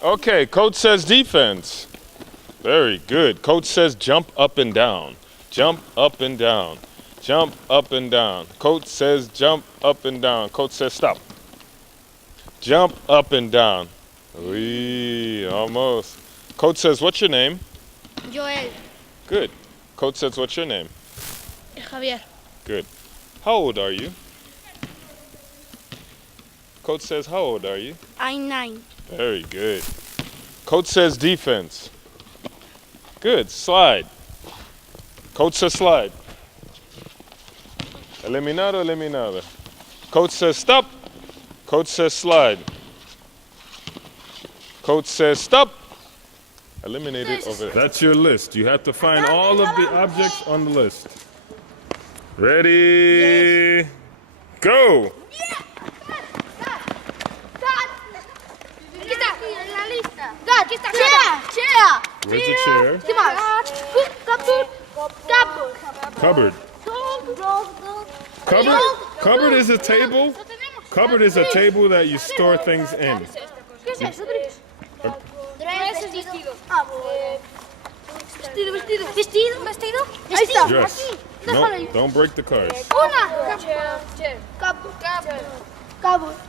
Okay, coach says defense. Very good. Coach says jump up and down. Jump up and down. Jump up and down. Coach says jump up and down. Coach says stop. Jump up and down. Wee, almost. Coach says, what's your name? Joel. Good. Coach says, what's your name? Javier. Good. How old are you? Coach says, how old are you? I'm 9. Very good. Coach says defense. Good. Slide. Coach says slide. Eliminado, eliminado. Coach says stop. Coach says slide. Coach says stop. Eliminated over there. That's your list. You have to find all of the objects on the list. Ready? Go! Where's the chair? Cupboard. Cupboard is a table. Cupboard is a table that you store things in. Dress. No, don't break the cards.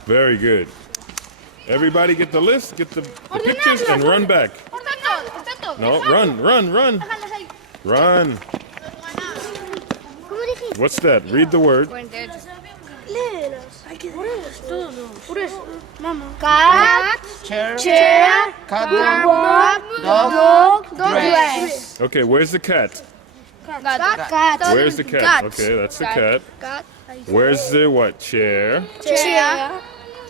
Very good. Everybody get the list, get the pictures, and run back. No, run. Run. What's that? Read the word. Cat, chair, cupboard, dog, dress. Okay, where's the cat? Cat. Where's the cat? Okay, that's the cat. Where's the what? Chair. Chair.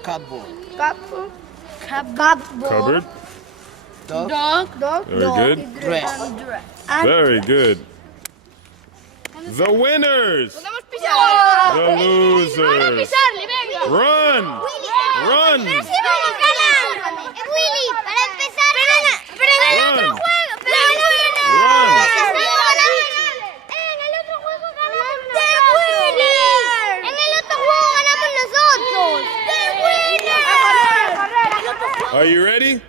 Cupboard. Cupboard. Dog. Very good. Dress. Very good. The winners. The losers. Run. Run. Willy, para empezar. Pero en el Run. otro juego. Run. En el otro juego ganamos nosotros. En el otro juego ganamos nosotros. Are you ready?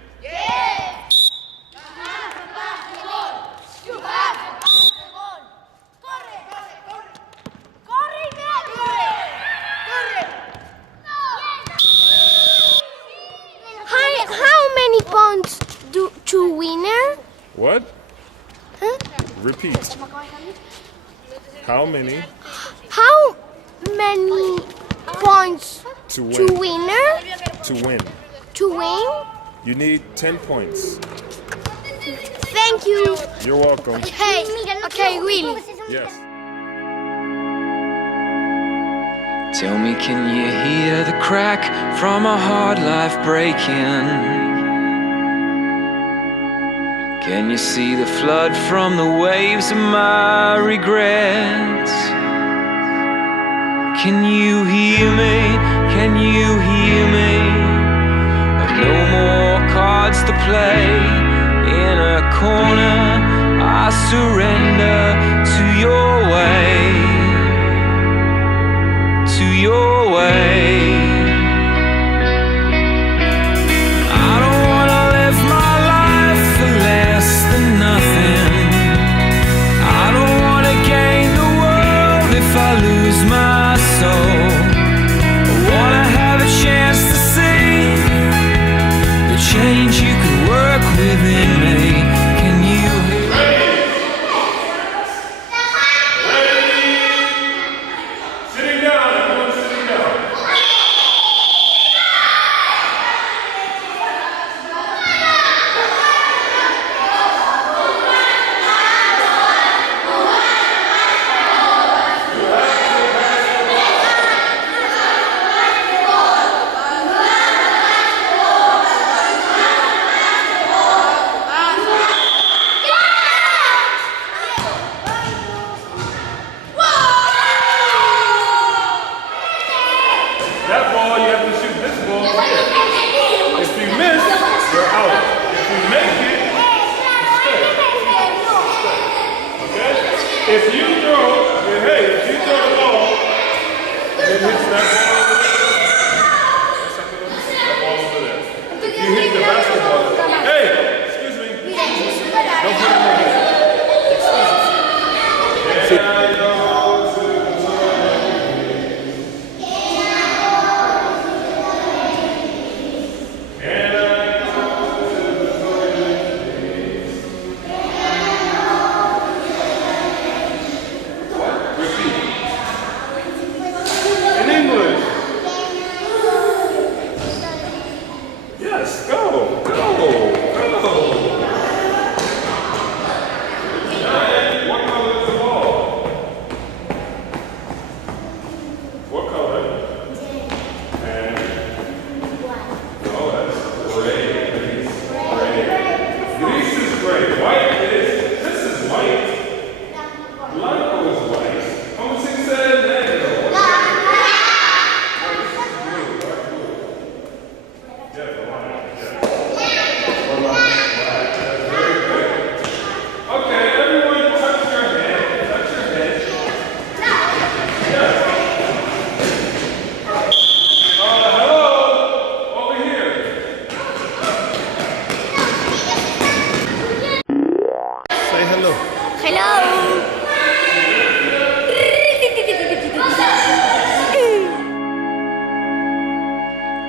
How many points to winner? What? Huh? Repeat. How many How many points to to win? winner? To win. To win? You need 10 points. Thank you. You're welcome. Okay, Willy. Yes. Tell me, can you hear the crack from a hard life breaking? Can you see the flood from the waves of my regrets? Can you hear me? Can you hear me? I've no more cards to play. In a corner, I surrender to your way. To your way. I don't wanna live my life for less than nothing. I don't wanna gain the world if I lose my soul. I wanna have a chance to see the change you can work within me. Can you hear? Sitting down, everyone sitting down. That ball, you have to shoot this ball here. If you miss, you're out. If you make it, you stay. Okay? If you throw the ball, and it hits that ball over there, that ball over there. If you hit the basketball,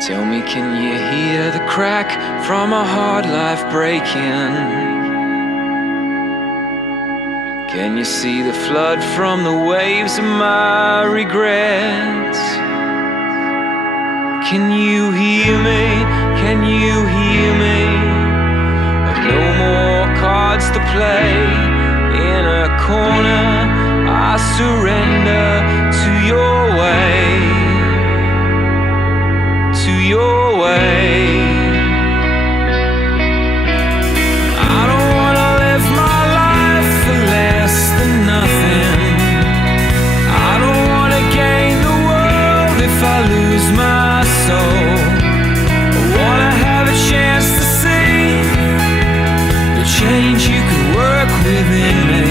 Tell me, can you hear the crack from a hard life breaking? Can you see the flood from the waves of my regrets? Can you hear me? Can you hear me? I've no more cards to play. In a corner, I surrender to your way. To your way. I don't wanna live my life for less than nothing. I don't wanna gain the world if I lose my soul. I wanna have a chance to see the change you could work within me.